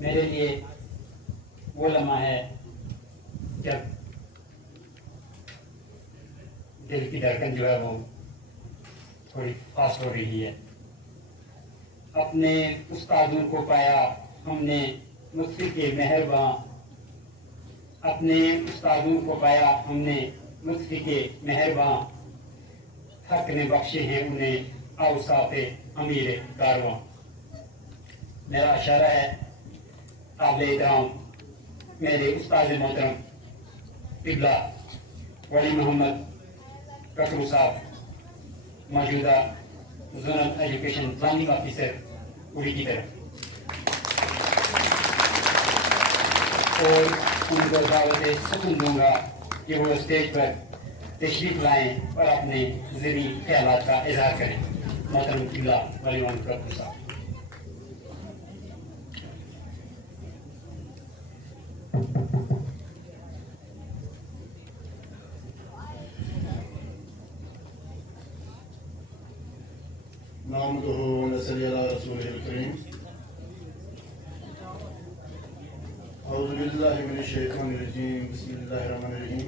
میرے لیے وہ لمحہ ہے جب دل کی دھڑکن جو ہے وہ تھوڑی فاسٹ ہو رہی ہے۔ اپنے استادوں کو پایا ہم نے لطف کے مہرباں، اپنے استادوں کو پایا ہم نے لطف کے مہرباں، حق نے بخشے ہیں انہیں اوصاف امیر کارواں۔ میرا اشارہ ہے قابل احترام میرے استاد محترم قبلہ ولی محمد ککرو صاحب، موجودہ زونل ایجوکیشن پلاننگ آفیسر اڑی کی طرف، اور ان کو دعوت سکون دوں گا کہ وہ اسٹیج پر تشریف لائیں اور اپنے ذہنی خیالات کا اظہار کریں۔ محترم قبلہ ولی محمد ککرو صاحب۔ نحمده ونصلي على رسوله الكريم. أعوذ بالله من الشيطان الرجيم. بسم الله الرحمن الرحيم.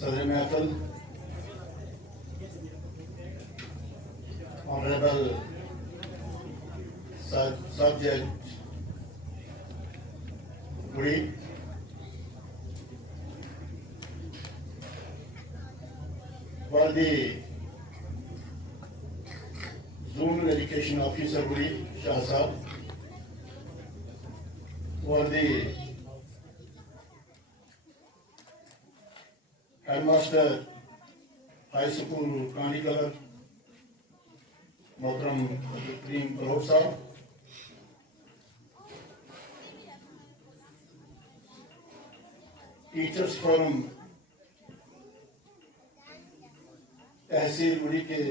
صدر محفل، Honorable Sub-Judge Uri, worthy Zonal Education Officer Uri Shah Sahab, worthy Headmaster High School Kanikalar Mohtaram Kareem Farooq Sahab, Teachers Forum تحصیل اڑی کے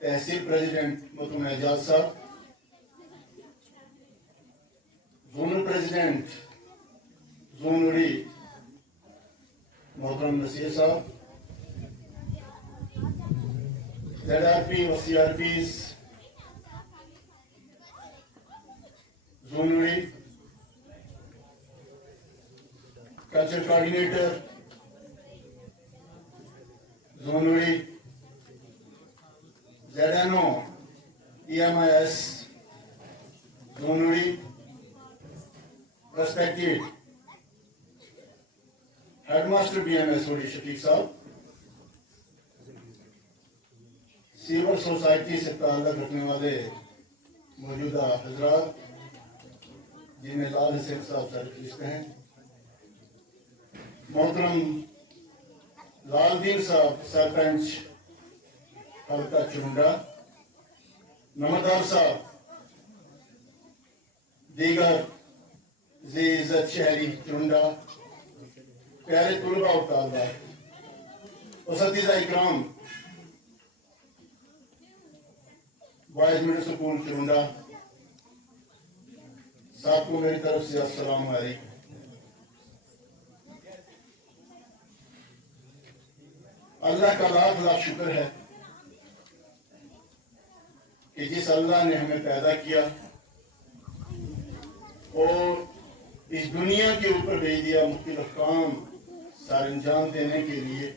تحصیل پریزیڈنٹ محترم اعجاز صاحب، زونل پریزیڈنٹ زون اڑی محترم نصیر صاحب، زیڈ آر پی و سی آر پیز زون اڑی، culture coordinator zone اڑی، ZNO EMIS Zone Uri, respected Headmaster BMS Uri Shafiq Sahab, civil society سے تعلق رکھنے والے موجودہ حضرات جن میں لال حسین صاحب سرپرست ہیں، محترم لال دین صاحب سرپنچ حلقہ چونڈا، نمبردار صاحب، دیگر ذی عزت شہری چونڈا، پیارے طلباء و طالبات، اساتذہ اکرام، بوائز مڈل سکول چونڈا، ساتھ کو میری طرف سے السلام علیکم۔ اللہ کا لاکھ لاکھ شکر ہے کہ جس اللہ نے ہمیں پیدا کیا اور اس دنیا کے اوپر بھیج دیا مختلف کام سر انجام دینے کے لیے،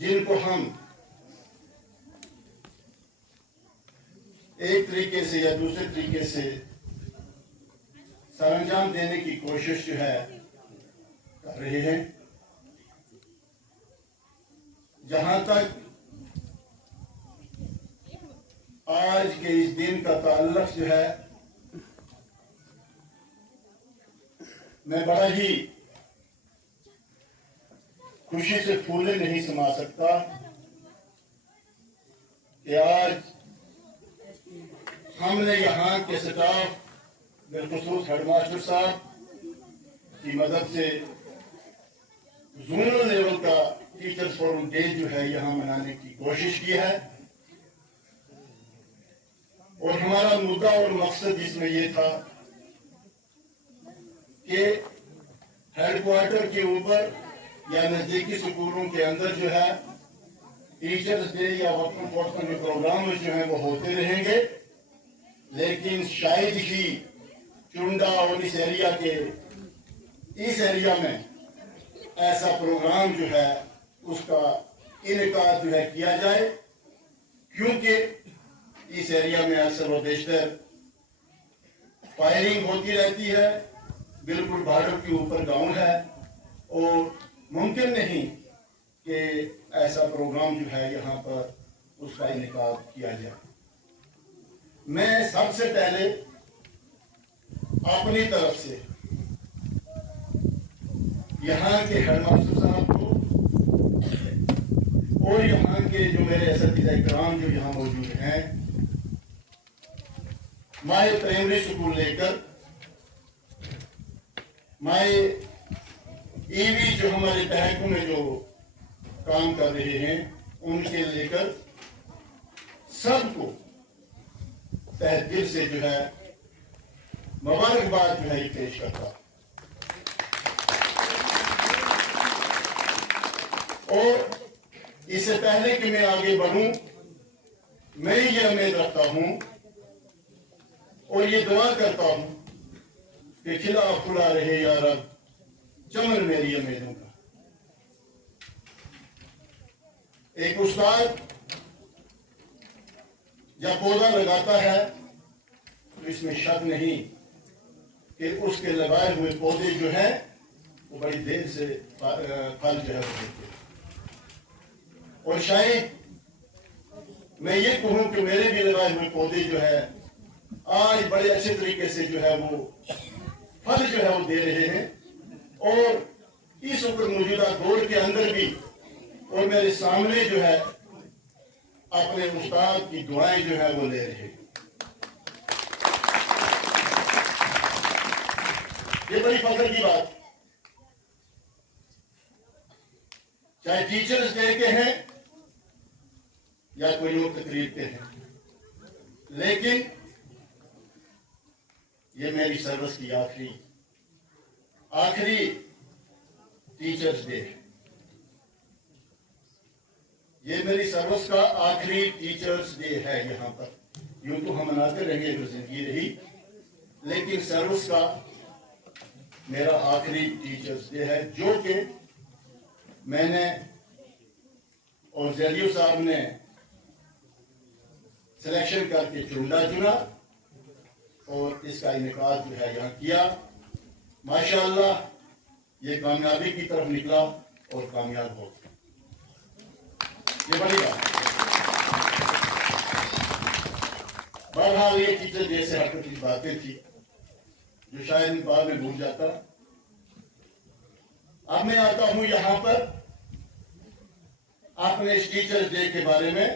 جن کو ہم ایک طریقے سے یا دوسرے طریقے سے سر انجام دینے کی کوشش جو ہے کر رہے ہیں۔ جہاں تک آج کے اس دن کا تعلق جو ہے، میں بڑا ہی خوشی سے پھولے نہیں سما سکتا کہ آج ہم نے یہاں کے سٹاف بالخصوص ہیڈ ماسٹر صاحب کی مدد سے زونل لیول کا ٹیچرز فورم ڈے جو ہے یہاں منانے کی کوشش کی ہے، اور ہمارا مدعا اور مقصد اس میں یہ تھا کہ ہیڈ کوارٹر کے اوپر یا نزدیکی سکولوں کے اندر جو ہے ٹیچرز ڈے یا وقتاً فوقتاً کے پروگرام جو ہیں وہ ہوتے رہیں گے، لیکن شاید ہی چونڈا اور اس ایریا میں ایسا پروگرام جو ہے اس کا انعقاد جو ہے کیا جائے، کیونکہ اس ایریا میں اکثر و بیشتر فائرنگ ہوتی رہتی ہے، بالکل بارڈر کے اوپر گاؤں ہے، اور ممکن نہیں کہ ایسا پروگرام جو ہے یہاں پر اس کا انعقاد کیا جائے۔ میں سب سے پہلے اپنی طرف سے یہاں کے ہیڈ ماسٹر صاحب کو اور یہاں کے جو میرے اساتذہ کرام جو یہاں موجود ہیں، مائے پرائمری اسکول لے کر مائے ای وی جو ہمارے تحقیق میں جو کام کر رہے ہیں ان کے لے کر سب کو تہہ دل سے جو ہے مبارکباد جو ہے یہ پیش کرتا ہوں، اور اس سے پہلے کہ میں آگے بڑھوں میں یہ امید رکھتا ہوں اور یہ دعا کرتا ہوں کہ کھلا کھلا رہے یا رب چمن میری امیدوں کا۔ ایک استاد جب پودا لگاتا ہے تو اس میں شک نہیں کہ اس کے لگائے ہوئے پودے جو ہیں وہ بڑی دیر سے پھل جو ہے وہ دیتے ہیں، اور شاید میں یہ کہوں کہ میرے بھی لگائے ہوئے پودے جو ہے آج بڑے اچھے طریقے سے جو ہے وہ پھل جو ہے وہ دے رہے ہیں، اور اس وقت موجودہ دور کے اندر بھی اور میرے سامنے جو ہے اپنے استاد کی دعائیں جو ہے وہ لے رہے ہیں۔ یہ بڑی فخر کی بات، چاہے ٹیچرز ڈے کے ہیں یا کوئی اور تقریب کے ہیں، لیکن یہ میری سروس کی آخری ٹیچرز ڈے ہے۔ یہ میری سروس کا آخری ٹیچرز ڈے ہے یہاں پر۔ یوں تو ہم مناتے رہیں گے اگر زندگی رہی، لیکن سروس کا میرا آخری ٹیچرز ڈے ہے، جو کہ میں نے اور زیلیو صاحب نے سلیکشن کر کے چنا اور اس کا انعقاد جو ہے یہاں کیا۔ ماشاءاللہ یہ کامیابی کی طرف نکلا اور کامیاب ہو گیا، یہ بڑی بات۔ بہرحال یہ ٹیچر جیسے ہر کچھ باتیں تھی جو شاید میں بعد میں بھول جاتا۔ اب میں آتا ہوں یہاں پر اپنے اس ٹیچرز ڈے کے بارے میں،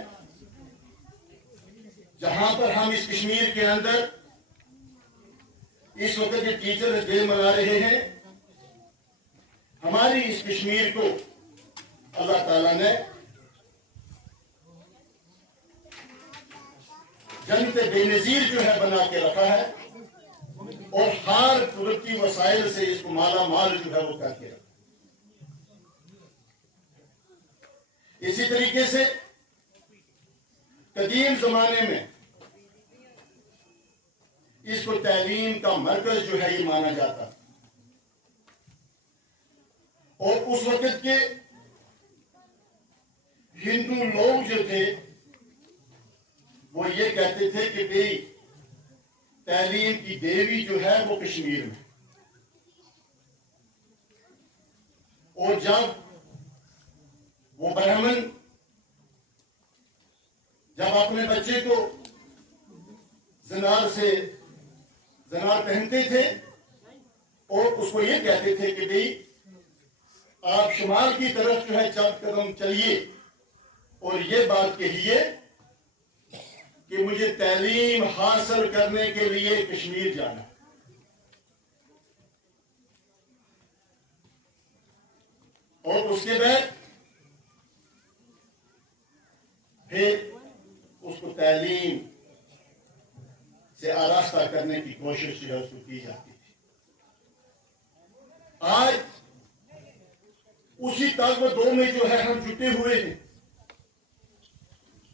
جہاں پر ہم اس کشمیر کے اندر اس وقت یہ ٹیچرز ڈے منا رہے ہیں۔ ہماری اس کشمیر کو اللہ تعالیٰ نے جنت بے نظیر جو ہے بنا کے رکھا ہے، اور ہر قدرتی وسائل سے اس کو مالا مال جو ہے وہ کر کے رکھا۔ اسی طریقے سے قدیم زمانے میں اس کو تعلیم کا مرکز جو ہے یہ مانا جاتا، اور اس وقت کے ہندو لوگ جو تھے وہ یہ کہتے تھے کہ بھئی تعلیم کی دیوی جو ہے وہ کشمیر میں، اور جب وہ برہمن جب اپنے بچے کو زنار پہنتے تھے اور اس کو یہ کہتے تھے کہ بھئی آپ شمال کی طرف جو ہے چند قدم چلیے اور یہ بات کہیے کہ مجھے تعلیم حاصل کرنے کے لیے کشمیر جانا۔ اور اس کے بعد پھر اس کو تعلیم سے آراستہ کرنے کی کوشش جو ہے اس کو کی جاتی تھی۔ آج اسی طاقت دو میں جو ہے ہم جٹے ہوئے ہیں،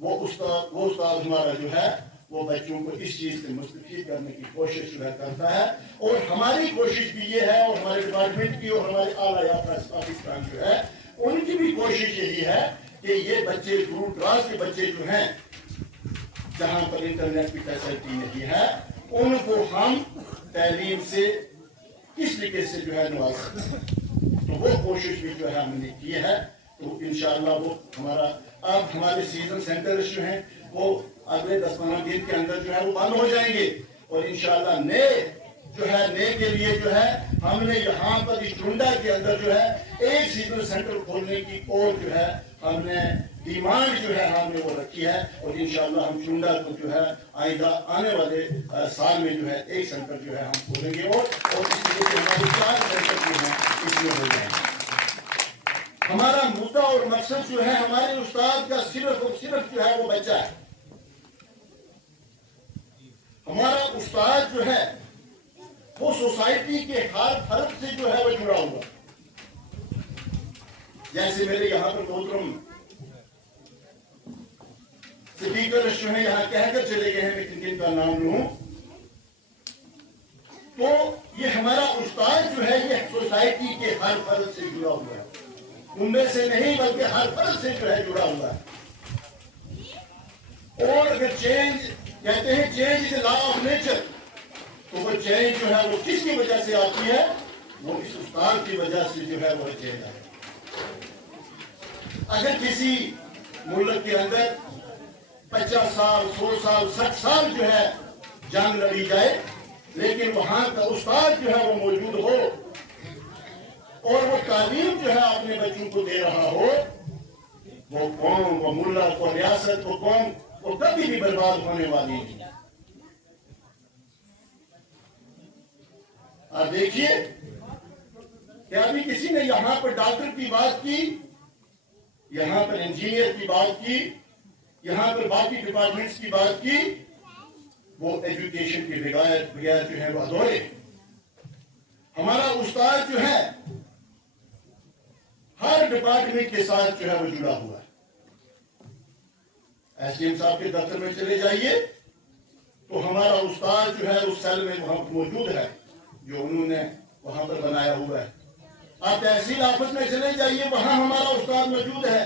وہ استاد ہمارا جو ہے وہ بچوں کو اس چیز سے مستفید کرنے کی کوشش جو ہے کرتا ہے، اور ہماری کوشش بھی یہ ہے، اور ہمارے ڈپارٹمنٹ کی اور ہمارے اعلیٰ افسران جو ہے ان کی بھی کوشش یہی ہے کہ یہ بچے دور دراز کے بچے جو ہیں جہاں پر انٹرنیٹ کی فیسلٹی نہیں ہے ان کو ہم تعلیم سے کس طریقے سے جو ہے نواز سکتے ہیں، تو وہ کوشش بھی جو ہے ہم نے کی ہے۔ تو انشاءاللہ وہ اب ہمارے سیزن سینٹرز جو ہیں وہ اگلے 10-15 دن کے اندر جو ہے وہ بند ہو جائیں گے، اور انشاءاللہ نئے کے لیے جو ہے ہم نے یہاں پر اس ٹنڈا کے اندر جو ہے ایک سیزن سینٹر کھولنے کی اور جو ہے ہم نے ڈیمانڈ جو ہے ہم نے وہ رکھی ہے، اور انشاءاللہ ہم ٹنڈا کو جو ہے آئندہ آنے والے سال میں جو ہے ایک سینٹر جو ہے ہم کھولیں گے، اور اس طریقے سے ہمارے 4 سینٹر جو ہیں اس میں ہو جائیں گے۔ ہمارا مدعا اور مقصد جو ہے ہمارے استاد کا صرف اور صرف جو ہے وہ بچہ ہے۔ ہمارا استاد جو ہے وہ سوسائٹی کے ہر فرد سے جو ہے وہ جڑا ہوا، جیسے میرے یہاں پر محترم اسپیکر جو ہیں یہاں کہہ کر چلے گئے ہیں، میں کن کا نام لوں، تو یہ ہمارا استاد جو ہے یہ سوسائٹی کے ہر فرد سے جڑا ہوا ہے، ان میں سے نہیں بلکہ ہر فرد سے جو ہے جڑا ہوا ہے۔ اور اگر چینج کہتے ہیں change is law of nature, تو وہ چینج جو ہے وہ کس کی وجہ سے آتی ہے؟ وہ اس استاد کی وجہ سے جو ہے وہ چینج آتی ہے۔ اگر کسی ملک کے اندر 50 سال 100 سال 60 سال جو ہے جنگ لڑی جائے، لیکن وہاں کا استاد جو ہے وہ موجود ہو اور وہ تعلیم جو ہے اپنے بچوں کو دے رہا ہو، وہ قوم، وہ ملک، وہ ریاست، وہ قوم وہ کبھی بھی برباد ہونے والی نہیں۔ آپ دیکھیے کہ ابھی کسی نے یہاں پر ڈاکٹر کی بات کی، یہاں پر انجینئر کی بات کی، یہاں پر باقی ڈپارٹمنٹس کی بات کی، وہ ایجوکیشن کے بغیر جو ہے وہ ادھورے۔ ہمارا استاد جو ہے ہر ڈپارٹمنٹ کے ساتھ جو ہے وہ جڑا ہوا ہے۔ ایس ڈی ایم صاحب کے دفتر میں چلے جائیے تو ہمارا استاد جو ہے اس سیل میں وہاں موجود ہے جو انہوں نے وہاں پر بنایا ہوا ہے۔ آپ تحصیل آفس میں چلے جائیے، وہاں ہمارا استاد موجود ہے۔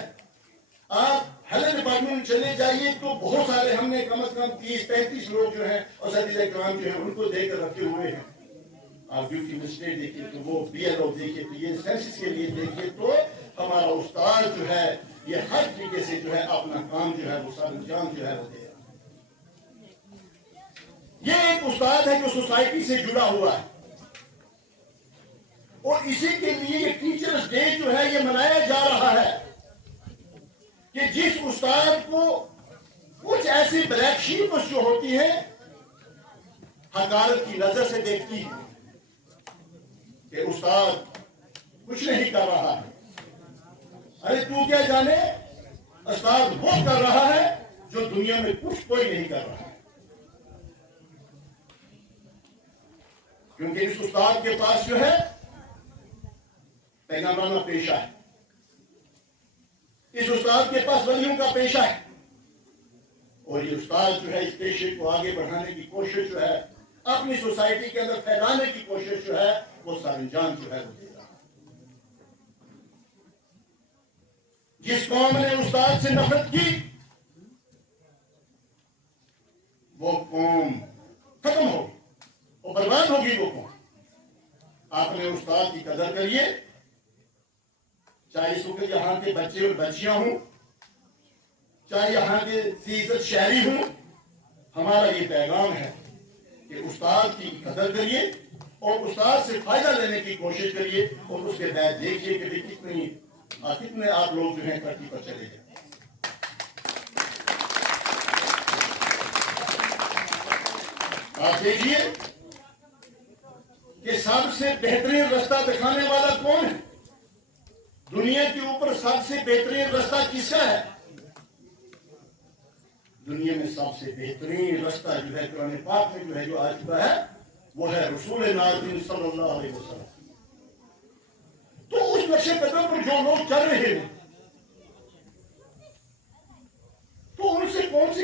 آپ ہیلتھ ڈپارٹمنٹ میں چلے جائیے تو بہت سارے ہم نے کم از کم 30-35 لوگ جو ہیں اساتذہ کرام جو ہیں ان کو دے کر رکھے ہوئے ہیں۔ آپ ڈیوٹی مجسٹریٹ دیکھیے تو وہ بی ایل او دیکھیے تو یہ سینسس کے لیے دیکھیے تو ہمارا استاد جو ہے یہ ہر طریقے سے جو ہے اپنا کام جو ہے وہ سر انجام جو ہے وہ دے رہا ہے۔ یہ ایک استاد ہے جو سوسائٹی سے جڑا ہوا ہے، اور اسی کے لیے یہ ٹیچرز ڈے جو ہے یہ منایا جا رہا ہے کہ جس استاد کو کچھ ایسی بلیک شیپس جو ہوتی ہیں حقارت کی نظر سے دیکھتی ہے کہ استاد کچھ نہیں کر رہا ہے، ارے تو کیا جانے استاد وہ کر رہا ہے جو دنیا میں کچھ کوئی نہیں کر رہا ہے، کیونکہ اس استاد کے پاس جو ہے پیغمبرانہ پیشہ ہے، اس استاد کے پاس ولیوں کا پیشہ ہے، اور یہ استاد جو ہے اس پیشے کو آگے بڑھانے کی کوشش جو ہے اپنی سوسائٹی کے اندر پھیلانے کی کوشش جو ہے وہ سر انجام جو ہے وہ دے رہا ہے۔ جس قوم نے استاد سے نفرت کی وہ قوم ختم ہوگی، وہ برباد ہوگی وہ قوم۔ آپ نے استاد کی قدر کریے، چاہے اس وقت یہاں کے بچے اور بچیاں ہوں، چاہے یہاں کے عزت شہری ہوں، ہمارا یہ پیغام ہے کہ استاد کی قدر کریے اور استاد سے فائدہ لینے کی کوشش کریے، اور اس کے بعد دیکھیے کہ کتنے آپ لوگ جو ہیں ترقی پر چلے جائیں۔ آپ دیکھیے کہ سب سے بہترین رستہ دکھانے والا کون ہے؟ دنیا کے اوپر سب سے بہترین رستہ کس کا ہے؟ دنیا میں سب سے بہترین رستہ جو ہے قرآن پاک میں جو ہے جو آ چکا ہے وہ ہے رسول ناظرین صلی اللہ علیہ وسلم۔ تو اس نقشے قدم پر جو لوگ چل رہے ہیں تو ان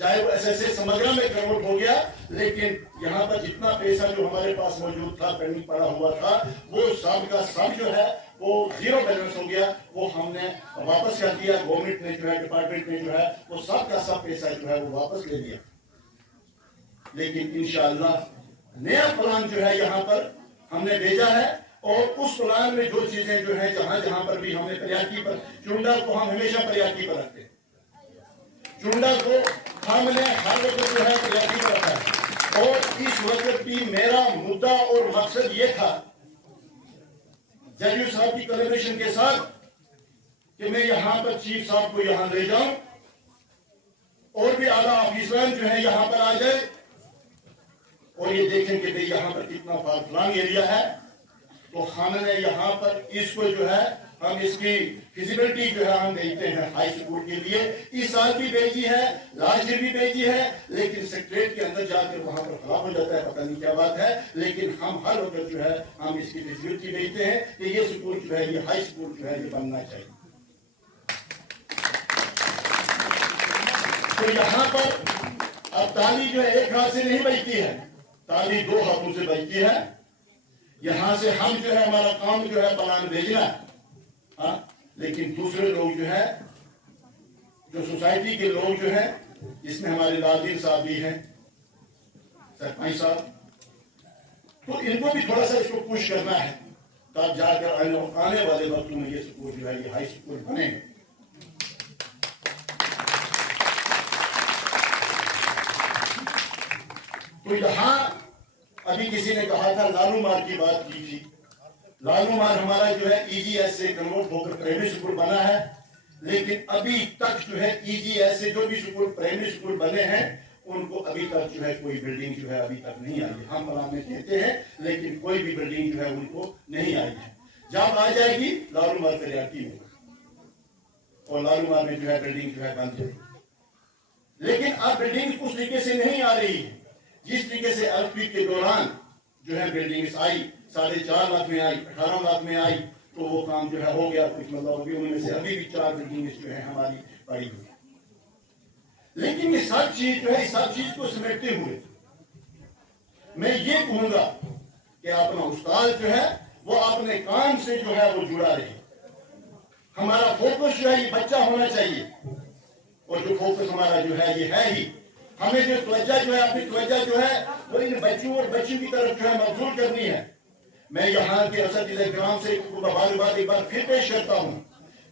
چاہے وہ SSA سمگرا میں کنورٹ ہو گیا، لیکن یہاں پر جتنا پیسہ جو ہمارے پاس موجود تھا، پینڈنگ پڑا ہوا تھا، وہ سب کا سب جو ہے وہ زیرو بیلنس ہو گیا، وہ ہم نے واپس کر دیا۔ گورنمنٹ نے جو ہے، ڈپارٹمنٹ نے جو ہے وہ سب کا سب پیسہ جو ہے وہ واپس لے لیا۔ لیکن انشاءاللہ نیا پلان جو ہے یہاں پر ہم نے بھیجا ہے، اور اس پلان میں جو چیزیں جو ہیں جہاں جہاں پر بھی ہم نے پریاکی پر، چونڈا کو ہم ہمیشہ پریاکی پر رکھتے ہیں، چونڈا کو ہم نے ہر وقت جو ہے پریاکی پر رکھا ہے۔ اور اس وقت بھی میرا مدعا اور مقصد یہ تھا ججیو صاحب کی کلیبریشن کے ساتھ کہ میں یہاں پر چیف صاحب کو یہاں لے جاؤں، اور بھی اعلیٰ آفیسران جو ہے یہاں پر آ جائے، اور یہ دیکھیں کہ بھئی یہاں پر کتنا فار فلانگ ایریا ہے۔ تو ہم نے یہاں پر اس کو جو ہے ہم اس کی فیزیبلٹی جو ہے ہم دیکھتے ہیں ہائی اسکول کے لیے، اس سال بھی بھیجی ہے، لاسٹ ایئر بھی بھیجی ہے، لیکن سیکریٹ کے اندر جا کر وہاں پر خراب ہو جاتا ہے، پتہ نہیں کیا بات ہے، لیکن ہم ہر وقت جو ہے ہم اس کی فیزیبلٹی دیکھتے ہیں کہ یہ اسکول جو ہے، یہ ہائی اسکول جو ہے یہ بننا چاہیے۔ تو یہاں پر اب تالی جو ہے ایک ہاتھ سے نہیں بجتی ہے، تالی دو ہاتھوں سے بجتی ہے۔ یہاں سے ہم جو ہے ہمارا کام جو ہے پلان بھیجنا ہے، ہاں، لیکن دوسرے لوگ جو ہے، جو سوسائٹی کے لوگ جو ہیں، جس میں ہمارے لالدین صاحب بھی ہیں، سرپنچ صاحب، تو ان کو بھی تھوڑا سا اس کو پوش کرنا ہے، تب جا کر آنے والے وقتوں میں یہ سکول جو ہے یہ ہائی سکول بنے۔ تو یہاں ابھی کسی نے کہا تھا لالو مار کی بات کی تھی، لالو مار ہمارا جو ہے EGS سے کنورٹ ہو کر پرائمری سکول بنا ہے، لیکن ابھی تک جو ہے EGS سے جو بھی سکول پرائمری سکول بنے ہیں ان کو ابھی تک جو ہے کوئی بلڈنگ جو ہے ابھی تک نہیں آئی ہے۔ ہم پلان میں کہتے ہیں لیکن کوئی بھی بلڈنگ جو ہے ان کو نہیں آئی ہے۔ جب آ جائے گی لالو مار پریاکی میں، اور لالو مار میں جو ہے بلڈنگ جو ہے بن جائے گی، لیکن اب بلڈنگ اس طریقے سے نہیں آ رہی ہے جس طریقے سے ارتھکویک کے دوران جو ہے بلڈنگز آئی، 4.5 لاکھ میں آئی، 18 لاکھ میں آئی، تو وہ کام جو ہے ہو گیا کچھ، مطلب ابھی ان میں سے ابھی بھی 4 بلڈنگز جو ہے ہماری پڑی ہوئی۔ لیکن یہ سب چیز جو ہے، اس سب چیز کو سمیٹتے ہوئے میں یہ کہوں گا کہ اپنا استاد جو ہے وہ اپنے کام سے جو ہے وہ جڑا رہے۔ ہمارا فوکس جو ہے یہ بچہ ہونا چاہیے، اور جو فوکس ہمارا جو ہے یہ ہے ہی، ہمیں جو توجہ جو ہے، اپنی توجہ جو ہے وہ ان بچوں اور بچیوں کی طرف جو ہے مبذول کرنی ہے۔ میں یہاں کے اساتذہ کرام سے بار بار ایک بار پھر پیش کرتا ہوں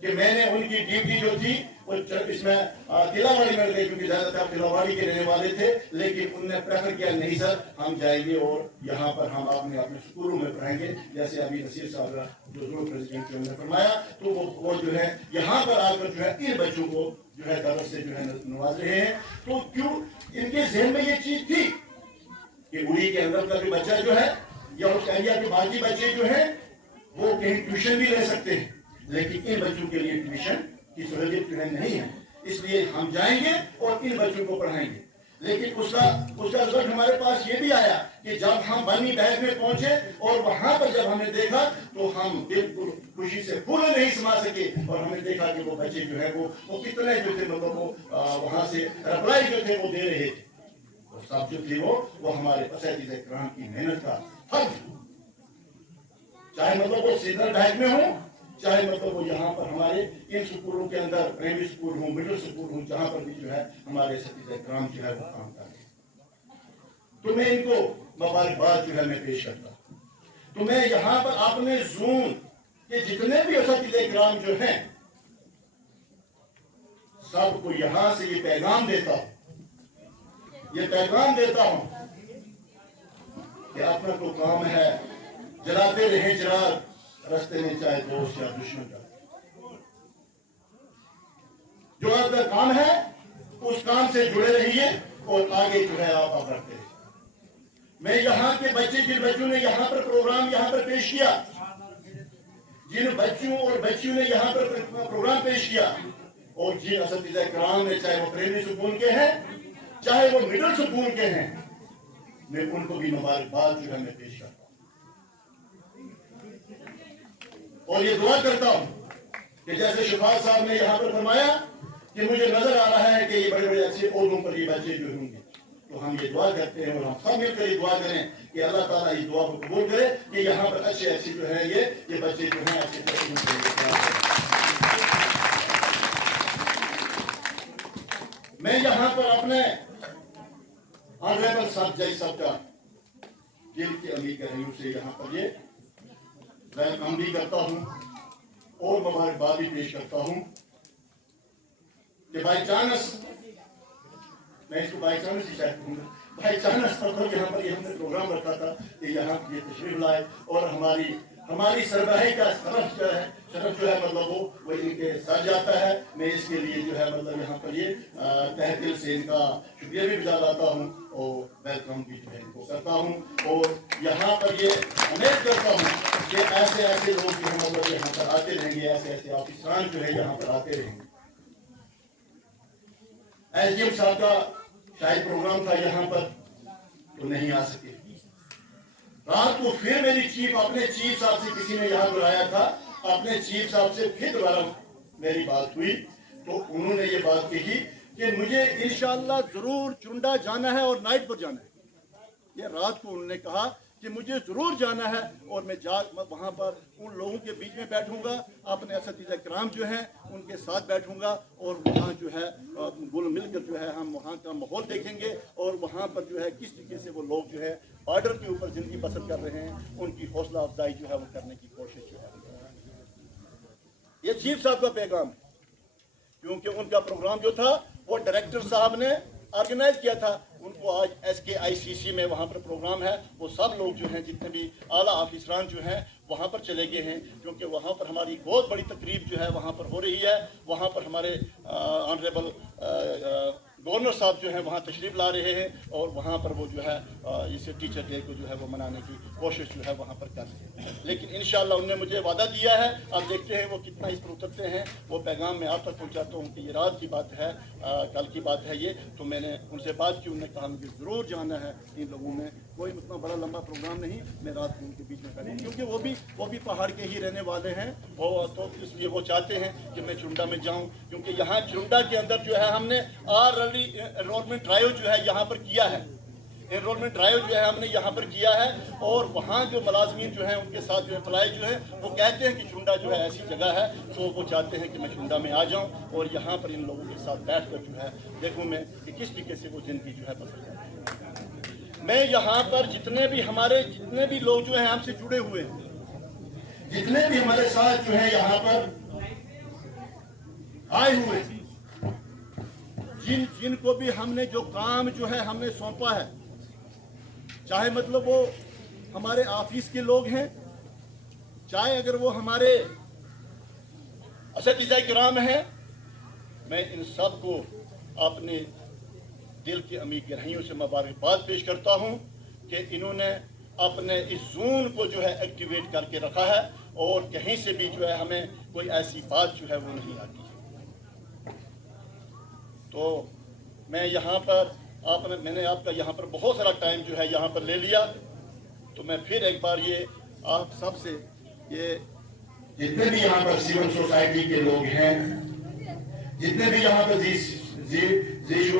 کہ میں نے ان کی ڈیوٹی جو تھی وہ اس میں تلاواڑی میں گئی، کیونکہ زیادہ تر تلاواڑی کے رہنے والے تھے، لیکن انہوں نے پریفر کیا نہیں سر ہم جائیں گے اور یہاں پر ہم اپنے اسکولوں میں پڑھائیں گے، جیسے ابھی نصیر صاحب جو ضرور پریزیڈنٹ نے فرمایا، تو وہ جو ہے یہاں پر آ کر جو ہے ان بچوں کو جو ہے درس سے جو ہے نواز رہے ہیں۔ تو کیوں ان کے ذہن میں یہ چیز تھی کہ اڑی کے اندر کا جو بچہ جو ہے یا اس ایریا کے باقی بچے جو ہیں وہ کہیں ٹیوشن بھی لے سکتے ہیں، لیکن ان بچوں کے لیے ٹیوشن کی سہولت جو ہے نہیں ہے، اس لیے ہم جائیں گے اور ان بچوں کو پڑھائیں گے۔ لیکن اس کا رزلٹ ہمارے پاس یہ بھی آیا کہ جب ہم بنی بہر میں پہنچے اور وہاں پر جب ہم نے دیکھا تو ہم بالکل خوشی سے پھول نہیں سما سکے، اور ہم نے دیکھا کہ وہ بچے جو ہے وہ کتنے جو تھے، مطلب وہ وہاں سے رپلائی جو تھے وہ دے رہے تھے، اور سب جو تھے وہ ہمارے اساتذہ کرام کی محنت کا پھل، چاہے مطلب وہ سینٹرل بینک میں ہوں، چاہے مطلب وہ یہاں پر ہمارے ان سکولوں کے اندر پرائمری سکول ہوں، مڈل سکول ہوں، جہاں پر بھی جو ہے ہمارے اساتذہ کرام جو ہے وہ کام کر رہے ہیں۔ تو میں ان کو مبارکباد جو ہے میں پیش کرتا ہوں۔ تو میں یہاں پر اپنے زون کے جتنے بھی اساتذہ کرام جو ہیں سب کو یہاں سے یہ پیغام دیتا ہوں کہ اپنا تو کام ہے، جلاتے رہیں چراغ رستے میں، چاہے دوست یا دشمن کا، جو آپ کا کام ہے اس کام سے جڑے رہیے اور آگے جو ہے آپ بڑھتے رہیے۔ میں یہاں کے بچے، جن بچوں نے یہاں پر پروگرام یہاں پر پیش کیا، جن بچوں اور بچیوں نے یہاں پر پروگرام پیش کیا، اور جن اساتذہ کرام نے، چاہے وہ پرائمری سکول کے ہیں چاہے وہ مڈل سکول کے ہیں، میں ان کو بھی مبارکباد جو ہے میں پیش کرتا ہوں، اور یہ دعا کرتا ہوں کہ جیسے شفاعت صاحب نے یہاں پر فرمایا کہ مجھے نظر آ رہا ہے کہ یہ بڑے بڑے اچھے عہدوں پر یہ بچے جو ہوں گے، تو ہم یہ دعا کرتے ہیں اور ہم سب مل کر یہ دعا کریں کہ اللہ تعالیٰ اس دعا کو قبول کرے کہ یہاں پر اچھے اچھے جو ہے یہ بچے جو ہیں اچھے میں یہاں پر اپنے آنریبل صاحب جج صاحب کا دل کے امیر گہرائیوں سے یہاں پر یہ ویلکم بھی کرتا ہوں اور مبارکباد بھی پیش کرتا ہوں کہ بائی چانس، میں اس کو بائی چانس ہی چاہتا ہوں، بائی چانس مطلب یہاں پر یہ ہم نے پروگرام رکھا تھا کہ یہاں یہ تشریف لائے اور ہماری سربراہی کا شرف جو ہے مطلب وہ ان کے ساتھ جاتا ہے. میں اس کے لیے جو ہے مطلب یہاں پر یہ تہ دل سے ان کا شکریہ بھی گزار لاتا ہوں اور ویلکم بھی جو ہے ان کو کرتا ہوں اور یہاں پر یہ امید کرتا ہوں کہ ایسے ایسے لوگ جو ہے مطلب یہاں پر آتے رہیں گے، ایسے ایسے آفیسران جو ہے یہاں پر آتے رہیں گے. ایس ڈی ایم صاحب کا شاید پروگرام تھا یہاں پر تو نہیں آ سکے. رات کو پھر میری اپنے چیف صاحب سے کسی نے یہاں بلایا تھا، اپنے چیف صاحب سے پھر دوبارہ میری بات ہوئی تو انہوں نے یہ بات کہی کہ مجھے انشاءاللہ ضرور چنڈا جانا ہے اور نائٹ پر جانا ہے. یہ رات کو انہوں نے کہا کہ مجھے ضرور جانا ہے اور میں وہاں پر ان لوگوں کے بیچ میں بیٹھوں گا، اپنے اساتذہ کرام جو ہیں ان کے ساتھ بیٹھوں گا اور وہاں جو ہے گل مل کر جو ہے ہم وہاں کا ماحول دیکھیں گے اور وہاں پر جو ہے کس طریقے سے وہ لوگ جو ہے بارڈر کے اوپر زندگی بسر کر رہے ہیں ان کی حوصلہ افزائی جو ہے وہ کرنے کی کوشش جو ہے. یہ چیف صاحب کا پیغام ہے کیونکہ ان کا پروگرام جو تھا وہ ڈائریکٹر صاحب نے آرگنائز کیا تھا. ان کو آج SKICC میں وہاں پر پروگرام ہے، وہ سب لوگ جو ہیں جتنے بھی اعلیٰ آفیسران جو ہیں وہاں پر چلے گئے ہیں کیونکہ وہاں پر ہماری بہت بڑی تقریب جو ہے وہاں پر ہو رہی ہے. وہاں پر ہمارے آنریبل گورنر صاحب جو ہیں وہاں تشریف لا رہے ہیں اور وہاں پر وہ جو ہے اس ٹیچر ڈے کو جو ہے وہ منانے کی کوشش جو ہے وہاں پر کر رہے ہیں. لیکن انشاءاللہ انہوں نے مجھے وعدہ دیا ہے، اب دیکھتے ہیں وہ کتنا اس پر اترتے ہیں. وہ پیغام میں آپ تک پہنچاتا ہوں کہ یہ رات کی بات ہے، کل کی بات ہے یہ. تو میں نے ان سے بات کی، انہوں نے کہا مجھے ضرور جانا ہے. ان لوگوں میں کوئی اتنا بڑا لمبا پروگرام نہیں، میں رات کو ان کے بیچ میں بیٹھوں کیونکہ وہ بھی پہاڑ کے ہی رہنے والے ہیں اور تو اس لیے وہ چاہتے ہیں کہ میں چنڈا میں جاؤں کیونکہ یہاں چنڈا کے اندر جو ہے ہم نے آلریڈی انرولمنٹ ڈرائیو جو ہے یہاں پر کیا ہے. انرولمنٹ ڈرائیو جو ہے ہم نے یہاں پر کیا ہے اور وہاں جو ملازمین جو ہیں ان کے ساتھ جو امپلائی جو ہیں وہ کہتے ہیں کہ چنڈا جو ہے ایسی جگہ ہے تو وہ چاہتے ہیں کہ میں چنڈا میں آ جاؤں اور یہاں پر ان لوگوں کے ساتھ بیٹھ کر جو ہے دیکھوں میں کہ کس طریقے سے وہ زندگی جو ہے بسر کرتے ہیں. میں یہاں پر جتنے بھی لوگ جو ہیں ہم سے جڑے ہوئے ہیں، جتنے بھی ہمارے ساتھ جو ہیں یہاں پر آئے ہوئے ہیں، جن کو بھی ہم نے جو کام جو ہے ہم نے سونپا ہے، چاہے مطلب وہ ہمارے آفس کے لوگ ہیں، چاہے اگر وہ ہمارے اساتذہ کرام ہیں، میں ان سب کو اپنے دل کے عمیق گہرائیوں سے مبارکباد پیش کرتا ہوں کہ انہوں نے اپنے اس زون کو جو ہے ایکٹیویٹ کر کے رکھا ہے اور کہیں سے بھی جو ہے ہمیں کوئی ایسی بات جو ہے وہ نہیں آتی. تو میں یہاں پر میں نے آپ کا یہاں پر بہت سارا ٹائم جو ہے یہاں پر لے لیا، تو میں پھر ایک بار یہ آپ سب سے یہ جتنے بھی یہاں پر سول سوسائٹی کے لوگ ہیں، جتنے بھی یہاں پر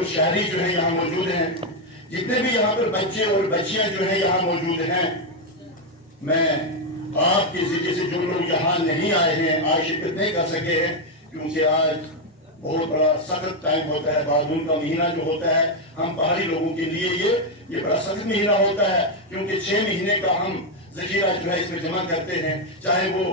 شہری جو ہیں یہاں موجود ہیں، جتنے بھی یہاں پر بچے اور بچیاں جو ہیں یہاں موجود ہیں، میں آپ کے ذریعے سے جو لوگ یہاں نہیں آئے ہیں، آج شرکت نہیں کر سکے ہیں کیونکہ آج بہت بڑا سخت ٹائم ہوتا ہے. بارون کا مہینہ جو ہوتا ہے ہم پہاڑی لوگوں کے لیے یہ بڑا سخت مہینہ ہوتا ہے کیونکہ 6 مہینے کا ہم ذخیرہ جو ہے اس میں جمع کرتے ہیں، چاہے وہ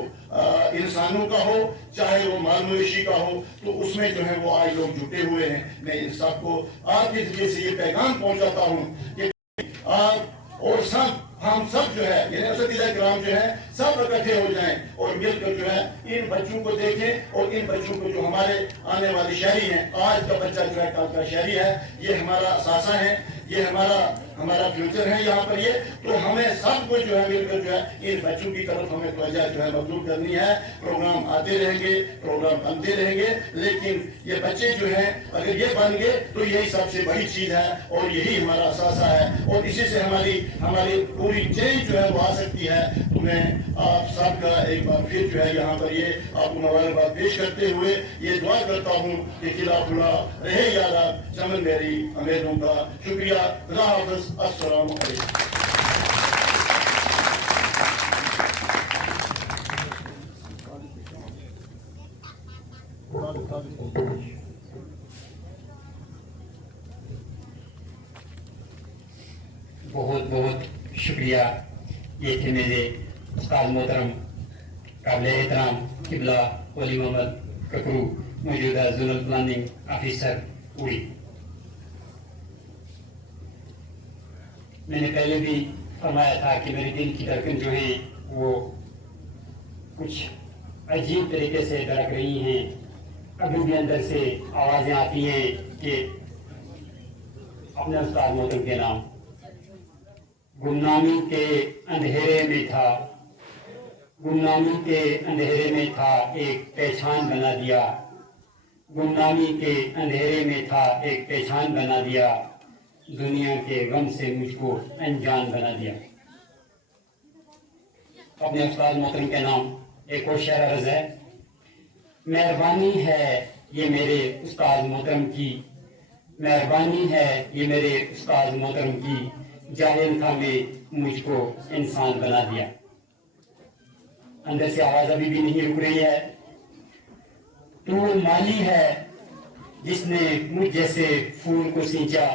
انسانوں کا ہو چاہے وہ مال مویشی کا ہو، تو اس میں جو ہے وہ آج لوگ جٹے ہوئے ہیں. میں ان سب کو آپ کے ذریعے سے یہ پیغام پہنچاتا ہوں کہ آپ اور ہم سب جو ہے یعنی اساتذہ کرام جو ہے سب اکٹھے ہو جائیں اور مل کر جو ہے ان بچوں کو دیکھیں اور ان بچوں کو جو ہمارے آنے والے شہری ہیں، آج کا بچہ جو ہے کل کا شہری ہے، یہ ہمارا اثاثہ ہے. یہ ہمارا فیوچر ہے یہاں پر یہ. تو ہمیں سب کو جو ہے مل کر جو ہے ان بچوں کی طرف ہمیں توجہ جو ہے مبذول کرنی ہے. پروگرام آتے رہیں گے, پروگرام بنتے رہیں گے, لیکن یہ بچے جو ہیں اگر یہ بن گئے تو یہی سب سے بڑی چیز ہے اور یہی ہمارا اثاثہ ہے, اور اسی سے ہماری پوری چینج جو ہے وہ آ سکتی ہے. تو میں آپ سب کا ایک بار پھر جو ہے یہاں پر یہ آپ کو مبارکباد پیش کرتے ہوئے یہ دعا کرتا ہوں کہ قلعہ کھلا رہے یاد چمن میری امیدوں کا. شکریہ. خدا حافظ. السلام علیکم. بہت بہت شکریہ. یہ تھے میرے استاد محترم قابل احترام قبلہ ولی محمد ککرو, موجودہ زونل پلاننگ آفیسر اوڑی. میں نے پہلے بھی فرمایا تھا کہ میرے دل کی دھڑکن جو ہیں وہ کچھ عجیب طریقے سے دھڑک رہی ہیں. ابھی بھی اندر سے آوازیں آتی ہیں کہ اپنے استاد محترم کے نام. گمنامی کے اندھیرے میں تھا, گمنامی کے اندھیرے میں تھا ایک پہچان بنا دیا, گمنامی کے اندھیرے میں تھا ایک پہچان بنا دیا, دنیا کے غم سے مجھ کو انجان بنا دیا. اپنے استاد محترم کے نام ایک اور شعر عرض ہے. مہربانی ہے یہ میرے استاد محترم کی, مہربانی ہے یہ میرے استاد محترم کی, جاہل تھا میں مجھ کو انسان بنا دیا. اندر سے آواز ابھی بھی نہیں رک رہی ہے. تو وہ مالی ہے جس نے مجھ جیسے پھول کو سینچا,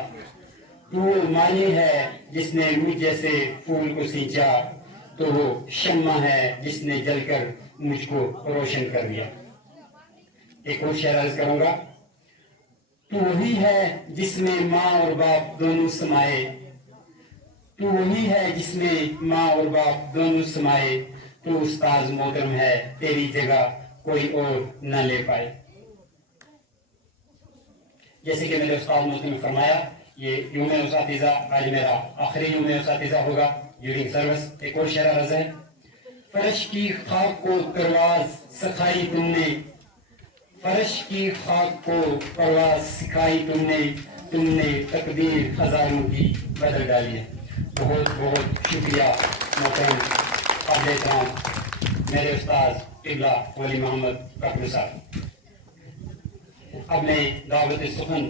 تو وہ مالی ہے جس نے مجھ جیسے پھول کو سینچا, تو وہ شمع ہے جس نے جل کر مجھ کو روشن کر دیا. ایک اور شعر عرض کروں گا. تو وہی ہے جس میں ماں اور باپ دونوں سمائے, تو وہی ہے جس میں ماں اور باپ دونوں سمائے, تو استاذ محترم ہے تیری جگہ کوئی اور نہ لے پائے. جیسے کہ میرے استاد محترم نے فرمایا, یہ یوم اساتذہ آج میرا آخری یوم اساتذہ ہوگا ڈیورنگ سروس. ایک اور شعر عرض ہے. فرش کی خاک کو پرواز سکھائی تم نے, فرش کی خاک کو پرواز سکھائی تم نے تقدیر ہزاروں کی بدل ڈالی ہے. بہت بہت شکریہ محترم قابل احترام میرے استاد قبلہ ولی محمد ککرو صاحب. اب میں دعوت سخن